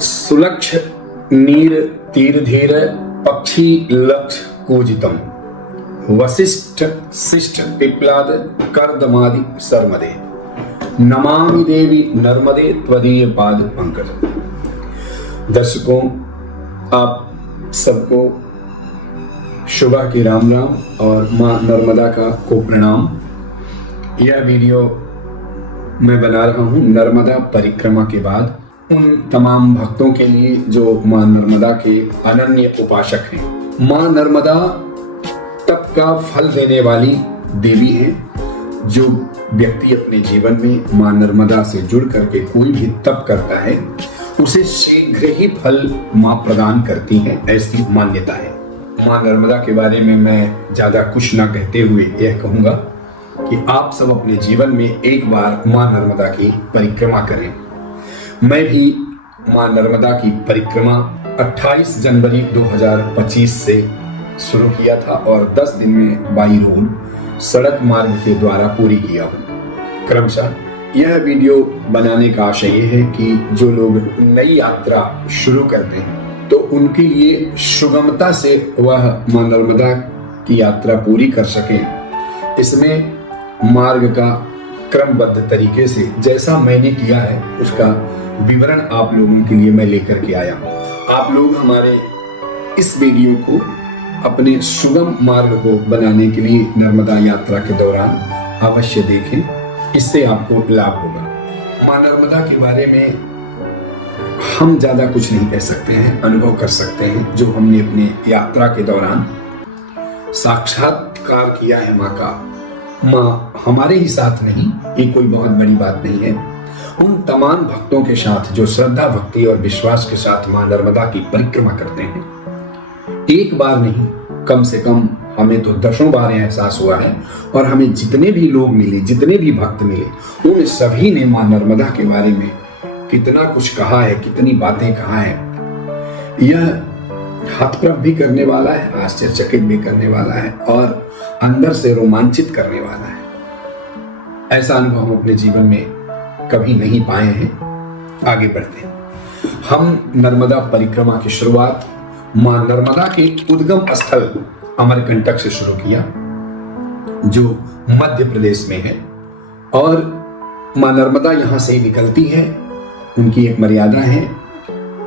सुलक्ष नीर तीर धीर पक्षी लक्ष कूजितम वसिष्ठ शिष्ट पिप्लाद कर्दमादि सर्मदे नमामि देवी नर्मदे त्वदीय पाद पंकज। दर्शकों, आप सबको सुबह की राम राम और माँ नर्मदा का को प्रणाम। यह वीडियो मैं बना रहा हूँ नर्मदा परिक्रमा के बाद उन तमाम भक्तों के लिए जो माँ नर्मदा के अनन्य उपासक हैं। माँ नर्मदा तप का फल देने वाली देवी है। जो व्यक्ति अपने जीवन में माँ नर्मदा से जुड़ करके कोई भी तप करता है उसे शीघ्र ही फल माँ प्रदान करती है, ऐसी मान्यता है। माँ नर्मदा के बारे में मैं ज्यादा कुछ ना कहते हुए यह कहूंगा कि आप सब अपने जीवन में एक बार माँ नर्मदा की परिक्रमा करें। मैं भी माँ नर्मदा की परिक्रमा 28 जनवरी 2025 से शुरू किया था और 10 दिन में बाई रोड सड़क मार्ग के द्वारा पूरी किया हूँ। क्रमशः यह वीडियो बनाने का आशय यह है कि जो लोग नई यात्रा शुरू करते हैं तो उनके लिए सुगमता से वह माँ नर्मदा की यात्रा पूरी कर सके। इसमें मार्ग का क्रमबद्ध तरीके से जैसा मैंने किया है उसका विवरण आप लोगों के लिए मैं लेकर के आया हूँ। आप लोग हमारे इस वीडियो को अपने सुगम मार्ग को बनाने के लिए नर्मदा यात्रा के दौरान अवश्य देखें, इससे आपको लाभ होगा। माँ नर्मदा के बारे में हम ज्यादा कुछ नहीं कह सकते हैं, अनुभव कर सकते हैं जो हमने अपने यात्रा के दौरान साक्षात्कार किया है माँ का। माँ हमारे ही साथ नहीं, ये कोई बहुत बड़ी बात नहीं है। उन तमाम भक्तों के साथ जो श्रद्धा भक्ति और विश्वास के साथ माँ नर्मदा की परिक्रमा करते हैं, एक बार नहीं कम से कम हमें तो दसों बार एहसास हुआ है। और हमें जितने भी लोग मिले, जितने भी भक्त मिले, उन सभी ने माँ नर्मदा के बारे में कितना कुछ कहा है, कितनी बातें कहा है। यह हतप्रभ भी करने वाला है, आश्चर्यचकित भी करने वाला है और अंदर से रोमांचित करने वाला है। ऐसा अनुभव हम अपने जीवन में कभी नहीं पाए हैं। आगे बढ़ते हैं। हम नर्मदा परिक्रमा की शुरुआत माँ नर्मदा के उद्गम स्थल अमरकंटक से शुरू किया, जो मध्य प्रदेश में है। और माँ नर्मदा यहाँ से निकलती है। उनकी एक मर्यादा है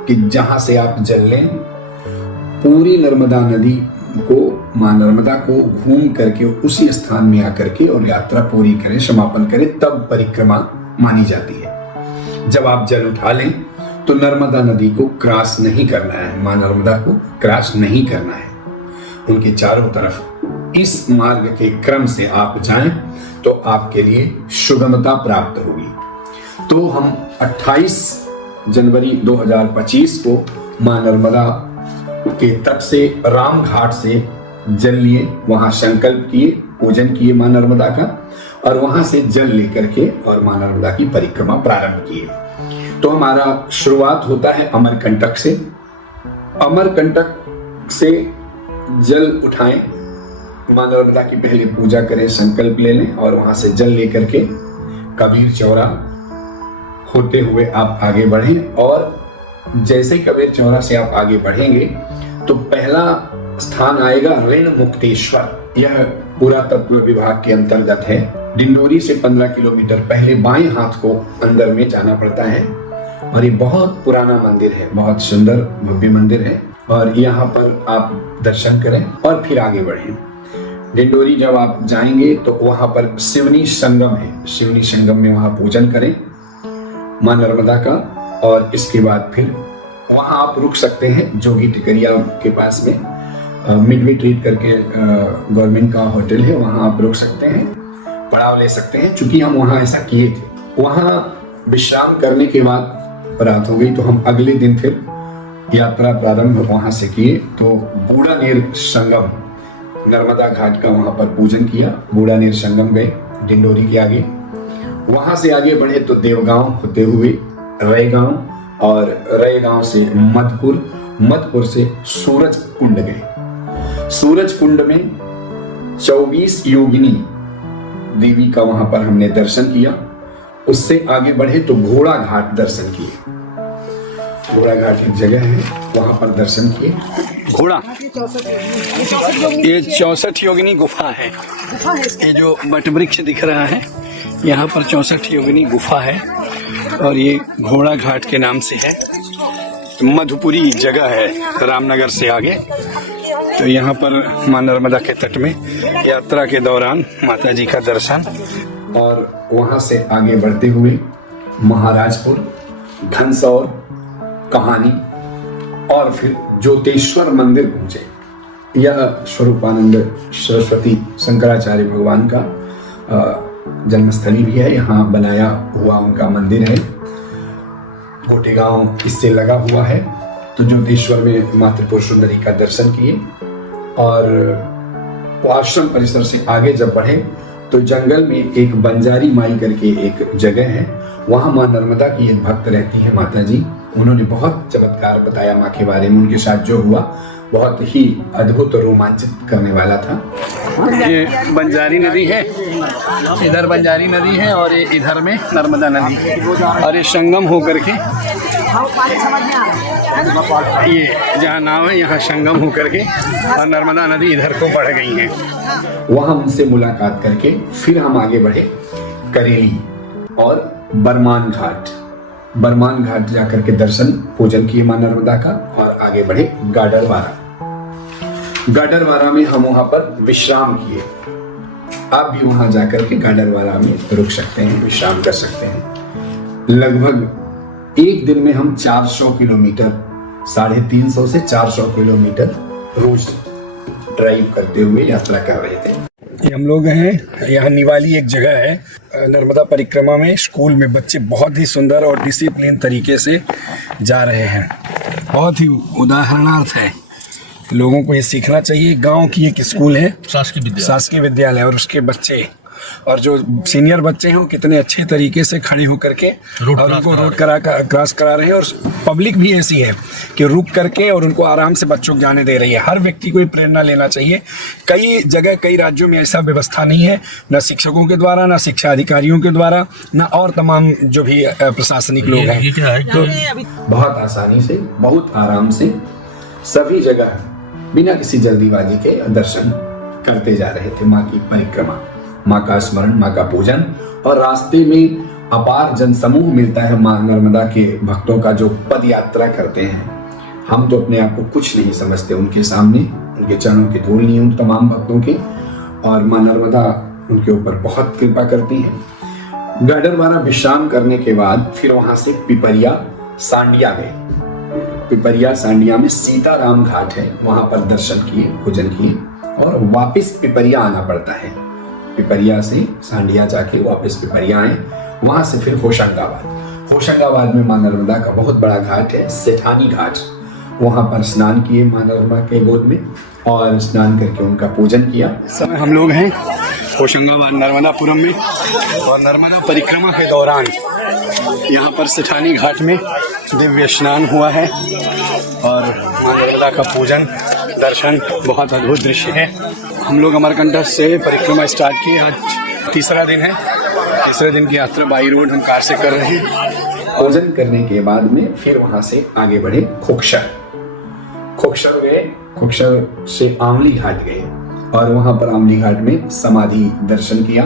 कि जहां से आप जल लें, पूरी नर्मदा नदी को, माँ नर्मदा को घूम करके उसी स्थान में आकर के और यात्रा पूरी करें, समापन करें, तब परिक्रमा मानी जाती है। जब आप जल उठा लें तो नर्मदा नदी को क्रॉस नहीं करना है, माँ नर्मदा को क्रॉस नहीं करना है। उनके चारों तरफ इस मार्ग के क्रम से आप जाएं तो आपके लिए सुगमता प्राप्त होगी। तो हम 28 जनवरी 2025 को माँ नर्मदा के तट से, राम घाट से जल लिए, वहां संकल्प किए, पूजन किए माँ नर्मदा का, और वहां से जल लेकर के और माँ नर्मदा की परिक्रमा प्रारंभ किए। तो हमारा शुरुआत होता है अमरकंटक से। अमरकंटक से जल उठाएं, माँ नर्मदा की पहले पूजा करें, संकल्प ले लें और वहां से जल लेकर के कबीर चौरा होते हुए आप आगे बढ़ें। और जैसे कबीर चौरा से आप आगे बढ़ेंगे तो पहला स्थान आएगा ऋण मुक्तेश्वर। यह पुरातत्व विभाग के अंतर्गत है। डिंडोरी से 15 किलोमीटर पहले बाएं हाथ को अंदर में जाना पड़ता है और ये बहुत पुराना मंदिर है, बहुत सुंदर भव्य मंदिर है। और यहाँ पर आप दर्शन करें और फिर आगे बढ़ें। डिंडोरी जब आप जाएंगे तो वहां पर शिवनी संगम है। शिवनी संगम में वहां पूजन करें माँ नर्मदा का, और इसके बाद फिर वहां आप रुक सकते हैं जोगी टिकरिया के पास में। मिडवे ट्रीट करके गवर्नमेंट का होटल है, वहां आप रुक सकते हैं, पड़ाव ले सकते हैं। चूंकि हम वहां ऐसा किए थे। वहां विश्राम करने के बाद रात हो गई तो हम अगले दिन फिर यात्रा प्रारंभ वहां से किए। तो बूढ़ानेर संगम, नर्मदा घाट का वहां पर पूजन किया। बूढ़ानेर संगम गए डिंडोरी के आगे। वहां से आगे बढ़े तो देवगांव होते हुए रैगांव, और रैगांव से मधुपुर, मधुपुर से सूरज कुंड गए। सूरज कुंड में 24 योगिनी देवी का वहां पर हमने दर्शन किया। उससे आगे बढ़े तो घोड़ा घाट दर्शन किए। घोड़ा घाट एक जगह है, वहाँ पर दर्शन किए। घोड़ा ये 64 योगिनी गुफा है। ये जो वट वृक्ष दिख रहा है यहाँ पर 64 योगिनी गुफा है और ये घोड़ा घाट के नाम से है। मधुपुरी जगह है रामनगर से आगे। तो यहाँ पर मां नर्मदा के तट में यात्रा के दौरान माता जी का दर्शन और वहाँ से आगे बढ़ते हुए महाराजपुर, घनसौर, कहानी और फिर ज्योतेश्वर मंदिर पहुंचे। यह स्वरूपानंद सरस्वती शंकराचार्य भगवान का जन्मस्थली भी है, यहाँ बनाया हुआ उनका मंदिर है। गोटेगांव इससे लगा हुआ है। तो ज्योतेश्वर में मां त्रिपुर सुंदरी का दर्शन किए और आश्रम परिसर से आगे जब बढ़े तो जंगल में एक बंजारी माई करके एक जगह है, वहां मां नर्मदा की एक भक्त रहती है माता जी। उन्होंने बहुत चमत्कार बताया माँ के बारे में। उनके साथ जो हुआ बहुत ही अद्भुत और रोमांचित करने वाला था। ये बंजारी नदी है, इधर बंजारी नदी है और ये इधर में नर्मदा नदी और ये संगम होकर के ये जहाँ नाव है यहाँ संगम होकर के और नर्मदा नदी इधर को बढ़ गई है। वहाँ उनसे मुलाकात करके फिर हम आगे बढ़े करेली और बरमान घाट जाकर के दर्शन पूजन किए मां नर्मदा का और आगे बढ़े गाडरवारा में हम वहां पर विश्राम किए। आप भी वहां जाकर के गाडरवारा में रुक सकते हैं, विश्राम कर सकते हैं। लगभग एक दिन में हम 400 किलोमीटर, 350 से 400 किलोमीटर रोज ड्राइव करते हुए यात्रा कर रहे थे। ये हम लोग हैं, यहाँ निवाली एक जगह है नर्मदा परिक्रमा में। स्कूल में बच्चे बहुत ही सुंदर और डिसिप्लिन तरीके से जा रहे हैं। बहुत ही उदाहरणार्थ है, लोगों को ये सीखना चाहिए। गांव की एक स्कूल है शासकीय विद्यालय और उसके बच्चे और जो सीनियर बच्चे हैं वो कितने अच्छे तरीके से खड़े होकर के और उनको रोड क्रॉस करा रहे हैं। और पब्लिक भी ऐसी है कि रुक करके और उनको आराम से बच्चों को जाने दे रही है। हर व्यक्ति को ये प्रेरणा लेना चाहिए। कई जगह कई राज्यों में ऐसा व्यवस्था नहीं है, न शिक्षकों के द्वारा, न शिक्षा अधिकारियों के द्वारा, न और तमाम जो भी प्रशासनिक लोग हैं। तो बहुत आसानी से, बहुत आराम से सभी जगह बिना किसी जल्दीबाजी के दर्शन करते जा रहे थे। माँ की परिक्रमा, माँ का स्मरण, माँ का पूजन और रास्ते में अपार जनसमूह मिलता है माँ नर्मदा के भक्तों का जो पद यात्रा करते हैं। हम तो अपने आप को कुछ नहीं समझते उनके सामने, उनके चरणों की धूल नहीं उन तमाम भक्तों की। और माँ नर्मदा उनके ऊपर बहुत कृपा करती है। गाडरवारा विश्राम करने के बाद फिर वहां से पिपरिया सांडिया गए। पिपरिया सांडिया में सीताराम घाट है, वहां पर दर्शन किए, पूजन किए और वापस पिपरिया आना पड़ता है। पिपरिया से सांडिया जाके वापस पिपरिया आए। वहां से फिर होशंगाबाद में मां नर्मदा का बहुत बड़ा घाट है, सेठानी घाट। वहां पर स्नान किए मां नर्मदा के गोद में और स्नान करके उनका पूजन किया। समय हम लोग हैं होशंगाबाद नर्मदापुरम में और नर्मदा परिक्रमा के दौरान यहाँ पर सेठानी घाट में दिव्य स्नान हुआ है और मां नर्मदा का पूजन, दर्शन, बहुत अद्भुत दृश्य है। हम लोग अमरकंटक से परिक्रमा स्टार्ट की। आज तीसरा दिन है। तीसरे दिन की यात्रा बाई रोड हम कार से कर रहे हैं। पूजन करने के बाद में फिर वहां से आगे बढ़े खोखसर गए। खोखसर से आमली घाट गए और वहां पर आमली घाट में समाधि दर्शन किया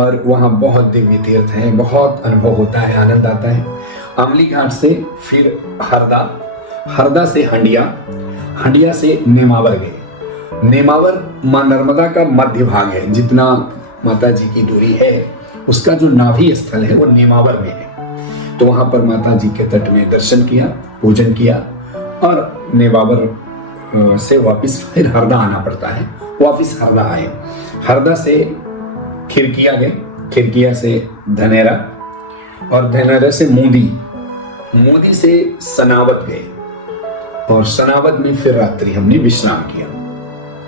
और वहां बहुत दिव्य तीर्थ है, बहुत अनुभव होता है, आनंद आता है। आमली घाट से फिर हरदा से हंडिया से नेमावर गए। नेमावर मां नर्मदा का मध्य भाग है। जितना माता जी की दूरी है उसका जो नाभि स्थल है वो नेमावर में है। तो वहां पर माता जी के तट में दर्शन किया, पूजन किया और नेमावर से वापस फिर हरदा आना पड़ता है। वापस हरदा आए। हरदा से खिरकिया गए, खिरकिया से धनेरा और धनेरा से मोदी से सनावत गए और सनावत में फिर रात्रि हमने विश्राम किया।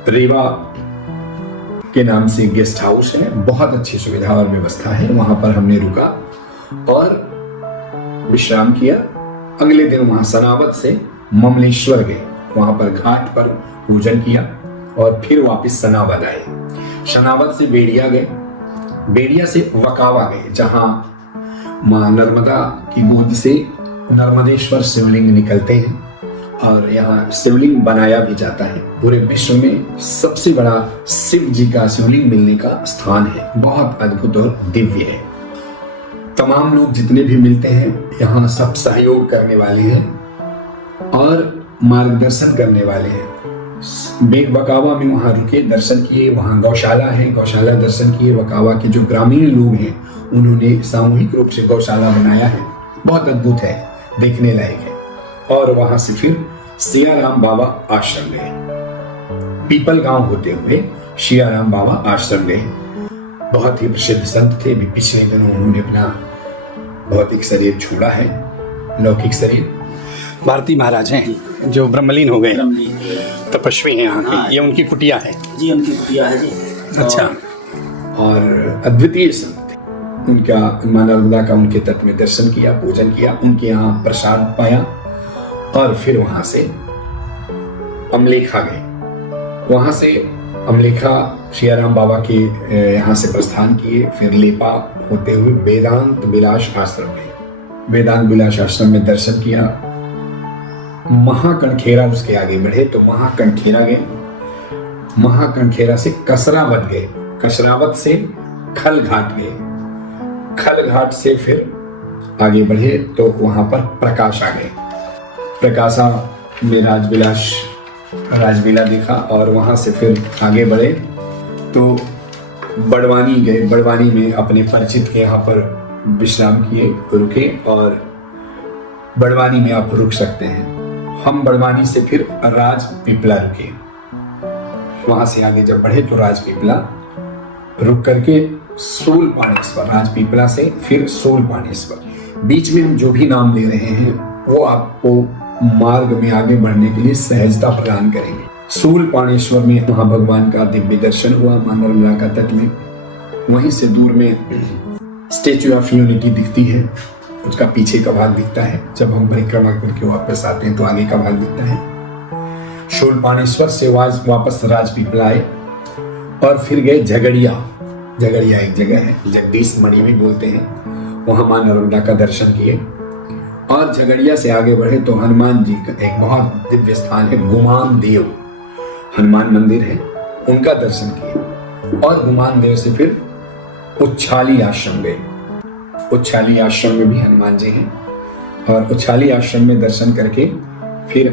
रेवा के नाम से गेस्ट हाउस है, बहुत अच्छी सुविधा और व्यवस्था है, वहां पर हमने रुका और विश्राम किया। अगले दिन वहां सनावत से ममलेश्वर गए, वहां पर घाट पर पूजन किया और फिर वापस सनावत आए। सनावत से बेड़िया गए, बेड़िया से वकावा गए, जहां मां नर्मदा की गोद से नर्मदेश्वर शिवलिंग निकलते हैं और यहाँ शिवलिंग बनाया भी जाता है। पूरे विश्व में सबसे बड़ा शिव जी का शिवलिंग मिलने का स्थान है, बहुत अद्भुत और दिव्य है। तमाम लोग जितने भी मिलते हैं यहाँ सब सहयोग करने वाले हैं और मार्गदर्शन करने वाले हैं। बकावा में वहाँ रुके, दर्शन किए, वहाँ गौशाला है, गौशाला दर्शन किए। बकावा के जो ग्रामीण लोग हैं उन्होंने सामूहिक रूप से गौशाला बनाया है, बहुत अद्भुत है, देखने लायक है। और वहां से फिर सियाराम बाबा आश्रम गए, पीपल गांव होते हुए सियाराम बाबा आश्रम गए। बहुत ही प्रसिद्ध संत थे, भी पिछले दिनों उन्होंने अपना भौतिक शरीर छोड़ा है, लौकिक शरीर। भारती महाराज हैं जो ब्रह्मलीन हो गए, तपस्वी हैं यहाँ के। ये उनकी कुटिया है जी, उनकी कुटिया है जी। अच्छा, और अद्वितीय संत थे। उनका मां नर्मदा का उनके तट में दर्शन किया, पूजन किया, उनके यहाँ प्रसाद पाया और फिर वहां से अमलेखा गए। वहां से अमलेखा सियाराम बाबा के यहाँ से प्रस्थान किए, फिर लेपा होते हुए वेदांत विलास आश्रम गए। वेदांत विलास आश्रम में दर्शन किया। महाकणखेरा उसके आगे बढ़े तो महाकणखेरा गए, महाकणखेरा से कसरावत गए, कसरावत से खल घाट गए, खल घाट से फिर आगे बढ़े तो वहां पर प्रकाशा गए। प्रकाशा में राजविला देखा और वहां से फिर आगे बढ़े तो बड़वानी गए। बड़वानी में अपने परिचित के यहाँ पर विश्राम किए, रुके, और बड़वानी में आप रुक सकते हैं। हम बड़वानी से फिर राजपीपला रुके। वहां से आगे जब बढ़े तो राजपीपला रुक करके सूलपाणेश्वर, राजपीपला से फिर सूलपाणेश्वर। बीच में हम जो भी नाम ले रहे हैं वो आपको मार्ग में आगे बढ़ने के लिए सहजता प्रदान करेंगे। सूलपाणेश्वर में वहां भगवान का दिव्य दर्शन हुआ, मां नर्मदा का तट में। वहीं से दूर में स्टेच्यू ऑफ यूनिटी दिखती है, उसका पीछे का भाग दिखता है। जब हम परिक्रमा करके वापस आते हैं तो आगे का भाग दिखता है। शूलपाणेश्वर से वापस राजपीपला आए और फिर गए झगड़िया। झगड़िया एक जगह है, जगदीश मणि भी बोलते हैं, वहां मां नर्मदा का दर्शन किए। और झगड़िया से आगे बढ़े तो हनुमान जी का एक बहुत दिव्य स्थान है, गुमान देव हनुमान मंदिर है, उनका दर्शन किए। और गुमान देव से फिर उच्छाली आश्रम गए। उच्छाली आश्रम में भी हनुमान जी हैं और उच्छाली आश्रम में दर्शन करके फिर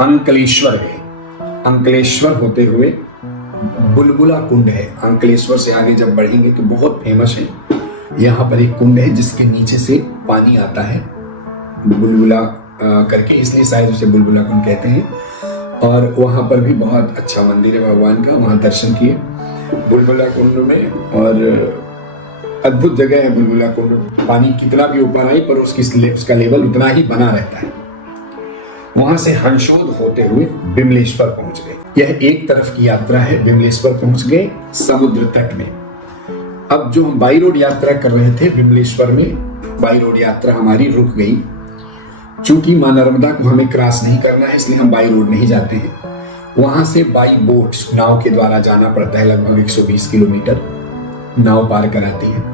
अंकलेश्वर गए। अंकलेश्वर होते हुए बुलबुला कुंड है। अंकलेश्वर से आगे जब बढ़ेंगे तो बहुत फेमस है, यहाँ पर एक कुंड है जिसके नीचे से पानी आता है, बुलबुला करके, इसलिए शायद उसे बुलबुला कुंड कहते हैं। और वहां पर भी बहुत अच्छा मंदिर है भगवान का, वहां दर्शन किए बुलबुला कुंड में। और अद्भुत जगह है बुलबुला कुंड, पानी कितना भी ऊपर आए पर उसका लेवल उतना ही बना रहता है। वहां से हंसोद होते हुए विमलेश्वर पहुंच गए। यह एक तरफ की यात्रा है। विमलेश्वर पहुंच गए समुद्र तट में। अब जो हम बाई रोड यात्रा कर रहे थे विमलेश्वर में, बाई रोड यात्रा हमारी रुक गई। चूंकि मां नर्मदा को हमें क्रॉस नहीं करना है इसलिए हम बाई रोड नहीं जाते हैं। वहां से बाई बोट, नाव के द्वारा जाना पड़ता है। लगभग 120 किलोमीटर नाव पार कराती है।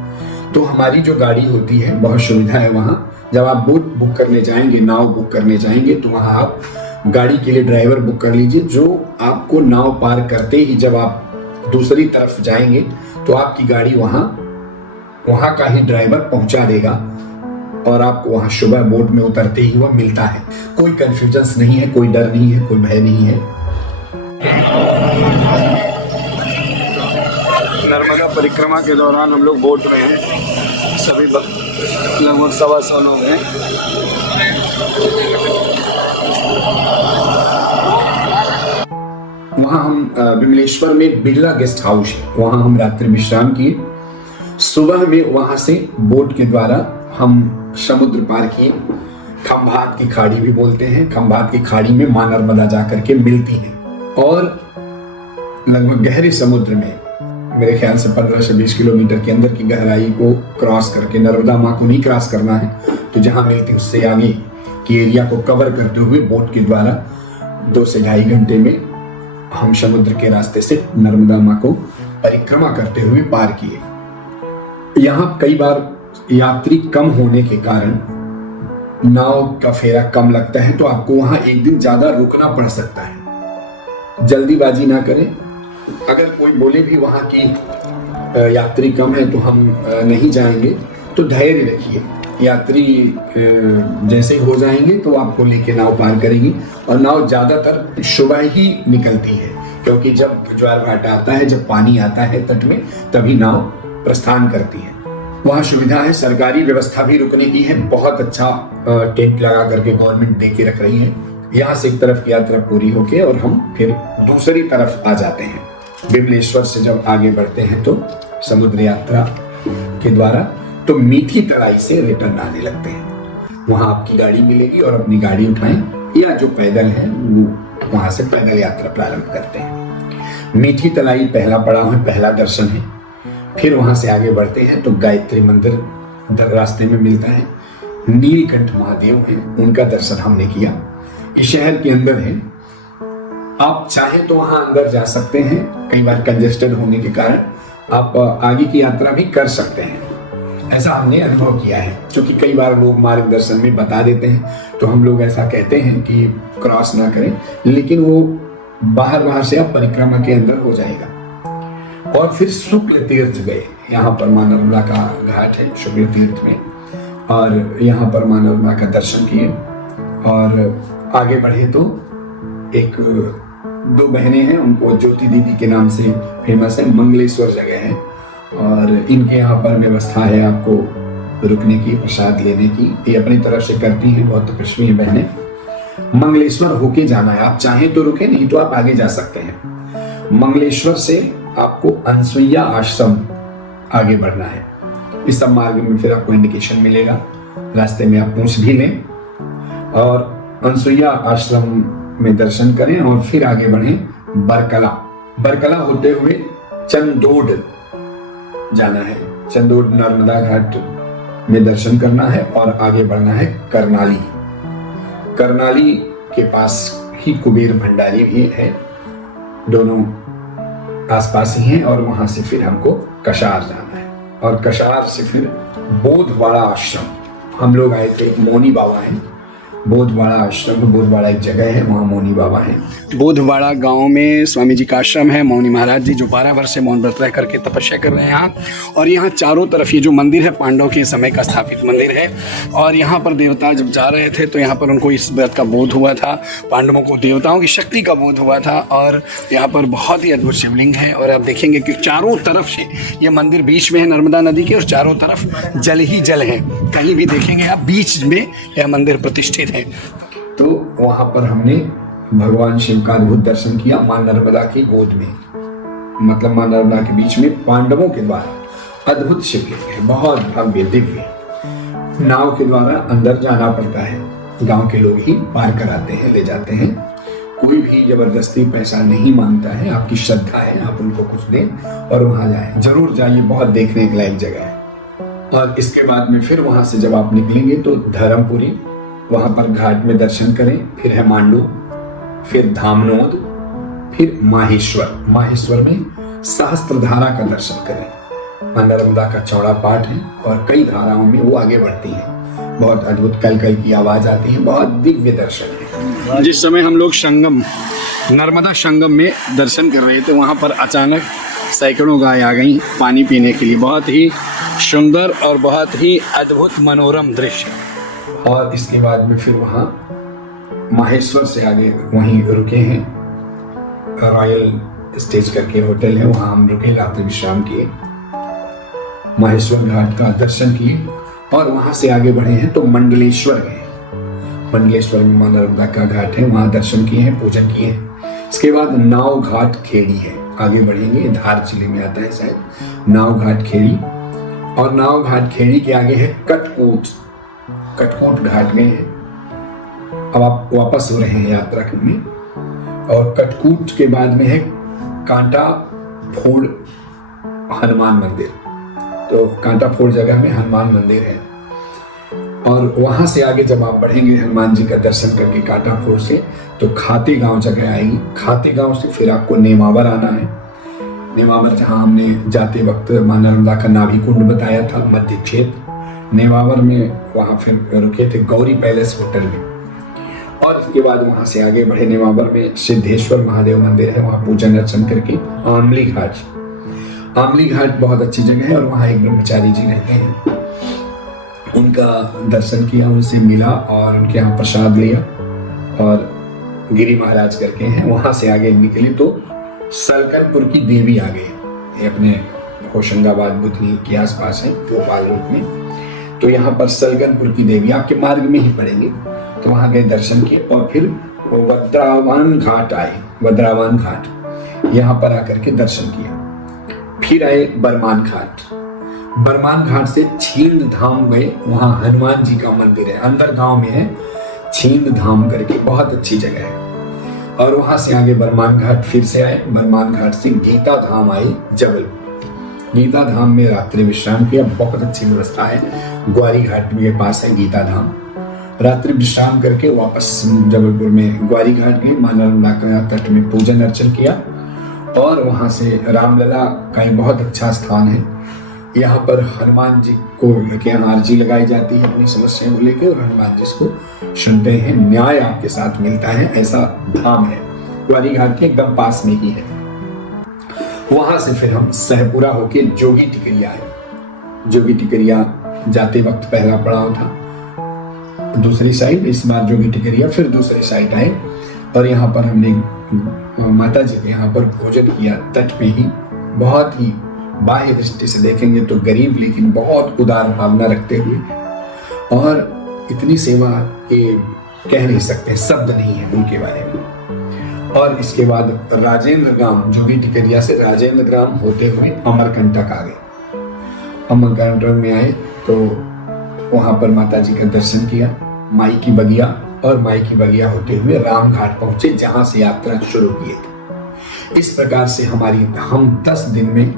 तो हमारी जो गाड़ी होती है, बहुत सुविधा है वहां। जब आप बोट बुक करने जाएंगे, नाव बुक करने जाएंगे, तो वहां आप गाड़ी के लिए ड्राइवर बुक कर लीजिए, जो आपको नाव पार करते ही जब आप दूसरी तरफ जाएंगे तो आपकी गाड़ी वहां का ही ड्राइवर पहुंचा देगा और आपको वहां सुबह बोट में उतरते ही वह मिलता है। कोई कंफ्यूजन नहीं है, कोई डर नहीं है, कोई भय नहीं है। नर्मदा परिक्रमा के दौरान हम लोग बोट में हैं, सभी लगभग 125 लोग हैं। वहाँ हम विमलेश्वर में बिरला गेस्ट हाउस है, वहाँ हम रात्रि विश्राम किए। सुबह में वहाँ से बोट के द्वारा हम समुद्र पार किए। खंभात की खाड़ी भी बोलते हैं। खंभात की खाड़ी में मां नर्मदा जाकर के मिलती हैं और लगभग गहरे समुद्र में, मेरे ख्याल से 15 से 20 किलोमीटर के अंदर की गहराई को क्रॉस करके, नर्मदा माँ को नहीं क्रॉस करना है, तो जहां मिलती उससे आगे की एरिया को कवर करते हुए बोट के द्वारा 2 से 2.5 घंटे में हम समुद्र के रास्ते से नर्मदा माँ को परिक्रमा करते हुए पार किए। यहाँ कई बार यात्री कम होने के कारण नाव का फेरा कम लगता है तो आपको वहां एक दिन ज्यादा रुकना पड़ सकता है। जल्दीबाजी ना करें। अगर कोई बोले भी वहां की यात्री कम है तो हम नहीं जाएंगे, तो धैर्य रखिए। यात्री जैसे हो जाएंगे तो आपको लेके नाव पार करेगी। और नाव ज्यादातर सुबह ही निकलती है, क्योंकि जब ज्वार भाटा आता है, जब पानी आता है तट में, तभी नाव प्रस्थान करती है। वहाँ सुविधा है, सरकारी व्यवस्था भी रुकने की है। बहुत अच्छा टेंट लगा करके गवर्नमेंट दे के रख रही है। यहाँ से एक तरफ की यात्रा पूरी होके और हम फिर दूसरी तरफ आ जाते हैं। विमलेश्वर से जब आगे बढ़ते हैं तो समुद्र यात्रा के द्वारा तो मीठी तलाई से रिटर्न आने लगते हैं। वहां आपकी गाड़ी मिलेगी और अपनी गाड़ी उठाएं, या जो पैदल है वो वहां से पैदल यात्रा प्रारंभ करते हैं। मीठी तलाई पहला पड़ाव है, पहला दर्शन है। फिर वहां से आगे बढ़ते हैं तो गायत्री मंदिर रास्ते में मिलता है। नीलकंठ महादेव हैं, उनका दर्शन हमने किया। ये शहर के अंदर है। आप चाहें तो वहां अंदर जा सकते हैं, कई बार कंजेस्टेड होने के कारण आप आगे की यात्रा भी कर सकते हैं। ऐसा हमने अनुभव किया है, क्योंकि कई बार लोग मार्गदर्शन में बता देते हैं तो हम लोग ऐसा कहते हैं कि क्रॉस ना करें, लेकिन वो बाहर से आप परिक्रमा के अंदर हो जाएगा। और फिर शुक्ल तीर्थ गए। यहाँ पर मां नर्मदा का घाट है शुक्ल तीर्थ में, और यहाँ पर मां नर्मदा का दर्शन किए और आगे बढ़े तो एक दो बहनें हैं, उनको ज्योति दीदी के नाम से फेमस है। मंगलेश्वर जगह है और इनके यहाँ पर व्यवस्था है आपको रुकने की, प्रसाद लेने की। ये अपनी तरफ से करती हैं, बहुत तपस्वी बहनें। मंगलेश्वर होके जाना है, आप चाहें तो रुके, नहीं तो आप आगे जा सकते हैं। मंगलेश्वर से आपको अनसुईया आश्रम आगे बढ़ना है। इस सब मार्ग में फिर आपको इंडिकेशन मिलेगा, रास्ते में आप पूछ भी लें और अनसुईया आश्रम में दर्शन करें और फिर आगे बढ़ें बरकला होते हुए चंदोड जाना है। चंदोड नर्मदा घाट में दर्शन करना है और आगे बढ़ना है करनाली के पास ही कुबेर भंडारी भी है, दोनों आसपास ही हैं। और वहां से फिर हमको कशार जाना है और कशार से फिर बोधवाड़ा आश्रम। हम लोग आए थे, एक मौनी बाबा है बोधवाड़ा आश्रम। बोधवाड़ा एक जगह है, वहाँ मौनी बाबा है। बोधवाड़ा गांव में स्वामी जी का आश्रम है। मौनी महाराज जी जो 12 वर्ष से मौन व्रत रह करके तपस्या कर रहे हैं यहाँ। और यहाँ चारों तरफ ये जो मंदिर है पांडव के समय का स्थापित मंदिर है। और यहाँ पर देवता जब जा रहे थे तो यहाँ पर उनको इस बात का बोध हुआ था, पांडवों को देवताओं की शक्ति का बोध हुआ था। और यहाँ पर बहुत ही अद्भुत शिवलिंग है। और आप देखेंगे कि चारों तरफ से ये मंदिर बीच में है नर्मदा नदी के, और चारों तरफ जल ही जल है। कहीं भी देखेंगे आप बीच में यह मंदिर प्रतिष्ठित है। तो वहां पर हमने भगवान शिव का अद्भुत दर्शन किया मां नर्मदा की गोद में, मतलब मां नर्मदा के बीच में पांडवों के द्वारा अद्भुत शिवलिंग है, बहुत भव्य दिव्य। नाव के द्वारा अंदर जाना पड़ता है, गांव के लोग ही पार कराते हैं, ले जाते हैं। कोई भी जबरदस्ती पैसा नहीं मांगता है, आपकी श्रद्धा है, आप उनको कुछ दें और वहां जाएं। जरूर जाइए, बहुत देखने के लायक जगह है। और इसके बाद में फिर वहां से जब आप निकलेंगे तो धर्मपुरी, वहां पर घाट में दर्शन करें। फिर है मांडू, फिर धामनोद, फिर माहेश्वर में सहस्त्रधारा का दर्शन करें। मां नर्मदा का चौड़ा पाठ है और कई धाराओं में वो आगे बढ़ती है। बहुत अद्भुत कल की आवाज आती है, बहुत दिव्य दर्शन है। जिस समय हम लोग नर्मदा संगम में दर्शन कर रहे थे, वहां पर अचानक सैकड़ों गाय आ गई पानी पीने के लिए। बहुत ही सुंदर और बहुत ही अद्भुत मनोरम दृश्य। और इसके बाद में फिर वहाँ माहेश्वर से आगे वहीं रुके हैं, रॉयल स्टेज करके होटल है, वहाँ हम रुके, रात्रि विश्राम किए, माहेश्वर घाट का दर्शन किए और वहाँ से आगे बढ़े हैं तो मंडलेश्वर गए। मंडलेश्वर में मां नर्मदा का घाट है, वहाँ दर्शन किए हैं, पूजन किए हैं। इसके बाद नाव घाट खेड़ी है, आगे बढ़ेंगे, धार जिले में आता है शायद नाव घाट खेड़ी। और नाव घाट खेड़ी के आगे है कटकोट घाट गए हैं। अब आप वापस हो रहे हैं यात्रा में। और कटकूट के बाद में है कांटा फोड़ हनुमान मंदिर। तो कांटा फोड़ जगह में हनुमान मंदिर है। और वहां से आगे जब आप बढ़ेंगे हनुमान जी का दर्शन करके कांटा फोड़ से, तो खाती गांव जगह आएगी। खाती गांव से फिर आपको नेमावर आना है। नेमावर जहां हमने जाते वक्त मां नर्मदा का नाभि कुंड बताया था, मध्य क्षेत्र। नेमावर में वहाँ फिर रुके थे गौरी पैलेस होटल में। और इसके बाद वहाँ से आगे बढ़े, नेमावर में सिद्धेश्वर महादेव मंदिर है, वहाँ पूजन अर्चन करके आमली घाट बहुत अच्छी जगह है और वहाँ एक ब्रह्मचारी जी रहते हैं, उनका दर्शन किया, उनसे मिला और उनके यहाँ प्रसाद लिया और गिरी महाराज करके हैं। वहाँ से आगे निकले तो सलकनपुर की देवी आ गई, ये अपने होशंगाबाद बुधनी के आसपास है, भोपाल रूट में। तो यहाँ पर सलकनपुर की देवी आपके मार्ग में ही पड़ेंगे, तो वहाँ गए, दर्शन किए और फिर वद्रावान घाट आए। वद्रावान घाट यहाँ पर आकर के दर्शन किया। फिर आए बरमान घाट से छींद धाम गए, वहाँ हनुमान जी का मंदिर है, अंदर गांव में है, छींद धाम करके बहुत अच्छी जगह है। और वहां से आगे बरमान घाट फिर से आए, बरमान घाट से गीता धाम आए जबलपुर। गीता धाम में रात्रि विश्राम किया, बहुत अच्छी व्यवस्था है, ग्वारी घाट के पास है गीता धाम। रात्रि विश्राम करके वापस जबलपुर में ग्वारी घाट गए, मां नर्मदा का तट में पूजन अर्चन किया और वहां से रामलला का एक बहुत अच्छा स्थान है, यहाँ पर हनुमान जी को लेके आरजी लगाई जाती है अपनी समस्या को लेके, और हनुमान जी इसको सुनते हैं, न्याय आपके साथ मिलता है, ऐसा धाम है, ग्वारी घाट के एकदम पास में ही है। वहां से फिर हम सहपुरा होके जोगी टिकरिया आए। जोगी टिकरिया जाते वक्त पहला पड़ाव था, दूसरी साइड, इस बार जोगी टिकरिया फिर दूसरी साइड आए और यहाँ पर हमने माता जी के यहाँ पर भोजन किया, तट पे ही। बहुत ही बाह्य दृष्टि से देखेंगे तो गरीब लेकिन बहुत उदार भावना रखते हुए, और इतनी सेवा के कह नहीं सकते, शब्द नहीं है उनके बारे में। और इसके बाद राजेंद्र ग्राम, जोगी टिकरिया से राजेंद्र ग्राम होते हुए अमरकंटक आ गए। अमरकंटक में आए तो वहां पर माता जी का दर्शन किया, माई की बगिया, और माई की बगिया होते हुए राम घाट पहुंचे, जहां से यात्रा शुरू किए थे। इस प्रकार से हम 10 दिन में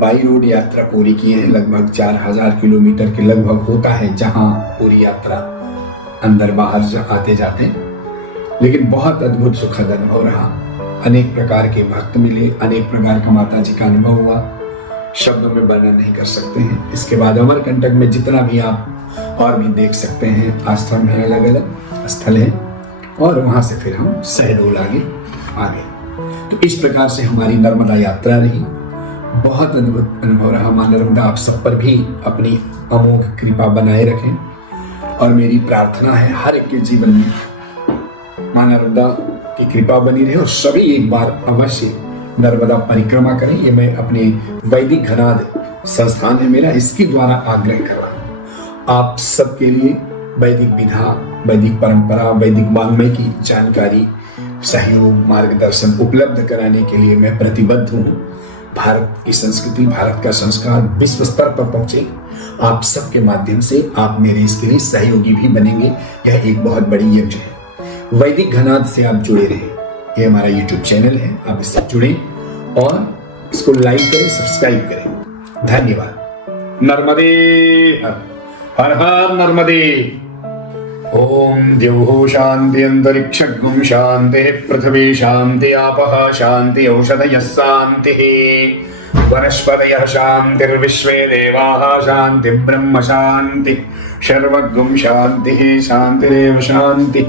बाई रोड यात्रा पूरी की है। लगभग 4000 किलोमीटर के लगभग होता है जहां पूरी यात्रा अंदर बाहर आते जाते, लेकिन बहुत अद्भुत सुखद अनुभव रहा। अनेक प्रकार के भक्त मिले, अनेक प्रकार का माता जी का अनुभव हुआ, शब्दों में वर्णन नहीं कर सकते हैं। इसके बाद अमरकंटक में जितना भी आप और भी देख सकते हैं, आश्रम है, अलग अलग स्थल है, और वहां से फिर हम शहडोल आगे। तो इस प्रकार से हमारी नर्मदा यात्रा रही, बहुत अद्भुत अनुभव रहा। मां नर्मदा आप सब पर भी अपनी अमोघ कृपा बनाए रखें, और मेरी प्रार्थना है हर एक के जीवन में मां नर्मदा की कृपा बनी रहे और सभी एक बार अवश्य नर्मदा परिक्रमा करें। ये मैं अपने वैदिक घनाद संस्थान है मेरा, इसके द्वारा आग्रह कर रहा हूँ। आप सबके लिए वैदिक विधा, वैदिक परंपरा, वैदिक वाङ्मय की जानकारी, सहयोग, मार्गदर्शन उपलब्ध कराने के लिए मैं प्रतिबद्ध हूँ। भारत की संस्कृति, भारत का संस्कार विश्व स्तर पर पहुंचे, आप सबके माध्यम से आप मेरे इसके लिए सहयोगी भी बनेंगे। यह एक बहुत बड़ी यज्ञ है। वैदिक घनाद से आप जुड़े रहें, ये हमारा YouTube चैनल है, आप इससे जुड़ें और इसको लाइक करें, सब्सक्राइब करें। धन्यवाद। नर्मदे हर हर नर्मदे। ओम द्यौः शांति अंतरिक्षगुं शांति पृथ्वी शांति आपः शांति औषधयः शांतिः वनस्पतयः शांतिर्विश्वे देवाः शांति ब्रह्म शांति सर्वगुं शांतिः शांतिरेव शांति।